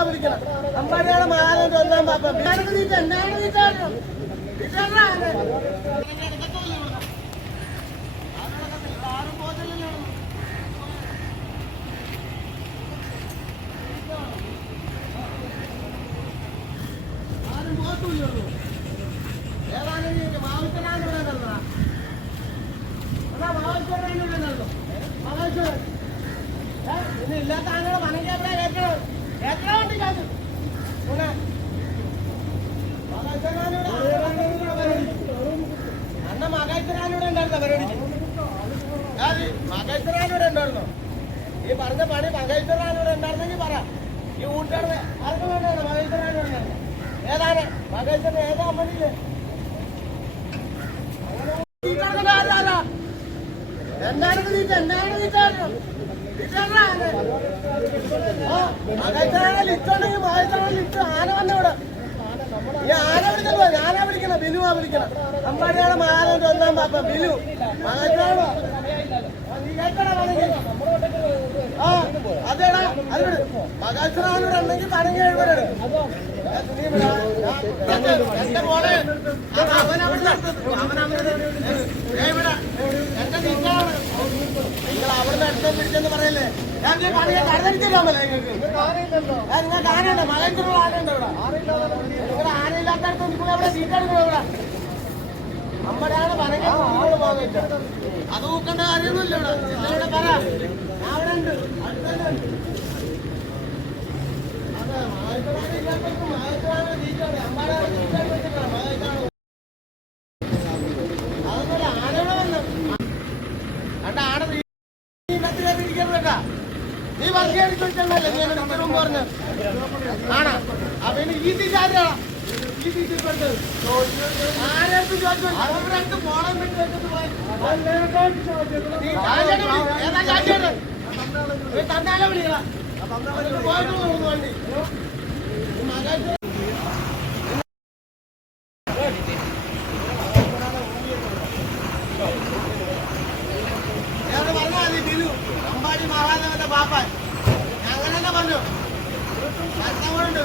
ബിനുവാ വിളിക്കണം അമ്പാടിയാണ് മാനം ഒന്നാം പാപ്പം എന്നാ മാവേശ്വരൻ ഏ, ഇന്ന് ഇല്ലാത്ത ആളുകളെ എവിടെ കേൾക്കണം അന്ന മകൈത്തരാനൂടെ ഉണ്ടായിരുന്ന പരിപാടിക്ക് ആര്? മകൈത്തരാനൂടെ ഉണ്ടായിരുന്നോ ഈ പറഞ്ഞ പണി മകൈത്തരാനൂടെ ഉണ്ടായിരുന്നെങ്കിൽ പറ ഈ ഊട്ടാണ് ആർക്കും മകൈത്തരാനൂടെ ഉണ്ടായിരുന്നത് ഏതാണ് മകൈത്തര ഏതാ പണിയില്ലേ ലിറ്റുണ്ടെങ്കിൽ മകൈത്തരാണ് ലിറ്റ് ആന വന്നവിടെ ഈ ആന വിളിക്കണോ ഞാനാ വിളിക്കണ ബിനുവാ വിളിക്കണ. അമ്പാടിയാണ് മാനം ഒന്നാം പാപ്പ ബിനു. വേണമെങ്കിൽ? ആ അതേടാ അത് വിട് മകാശ്വരാനോട് ഉണ്ടെങ്കിൽ പണങ്ങി എഴുപത് അവനവിടെ അവനവിടെ പിടിച്ചെന്ന് പറയല്ലേ? ഞാൻ പണി കരുതടിച്ചില്ലാമല്ലേ നിങ്ങൾക്ക്. നിങ്ങൾ ആനയുണ്ട് മകേന്ദ്രനുള്ള ആനയുണ്ട് ഇവിടെ നിങ്ങളുടെ ആനയില്ലാത്തടത്ത് നിങ്ങൾ എവിടെ? സീറ്റെടുക്കണം ഇവിടെ അമ്മടാണ് പറഞ്ഞ അത് നോക്കേണ്ട കാര്യമൊന്നുമില്ല ഇവിടെ. ഇവിടെ പറ ഞാൻ അവിടെ ഉണ്ട്. അടുത്തന്നെ ഉണ്ട്. അതെ നീ വെച്ചല്ലേ നീ ഇത്രയും പറഞ്ഞു ആണാ? അപ്പൊ ഇനി ഈ തിരിച്ചാരാ ഈ ടീച്ചർ ആരെടുത്ത് ചോദിച്ചു മകേശ്വരൻ ഞാൻ പറഞ്ഞാ മതി ബിനു അമ്പാടി മഹാദേവന്റെ പാപ്പാൻ. ഞാൻ അങ്ങനെ തന്നെ പറഞ്ഞു രണ്ടങ്ങളുണ്ട്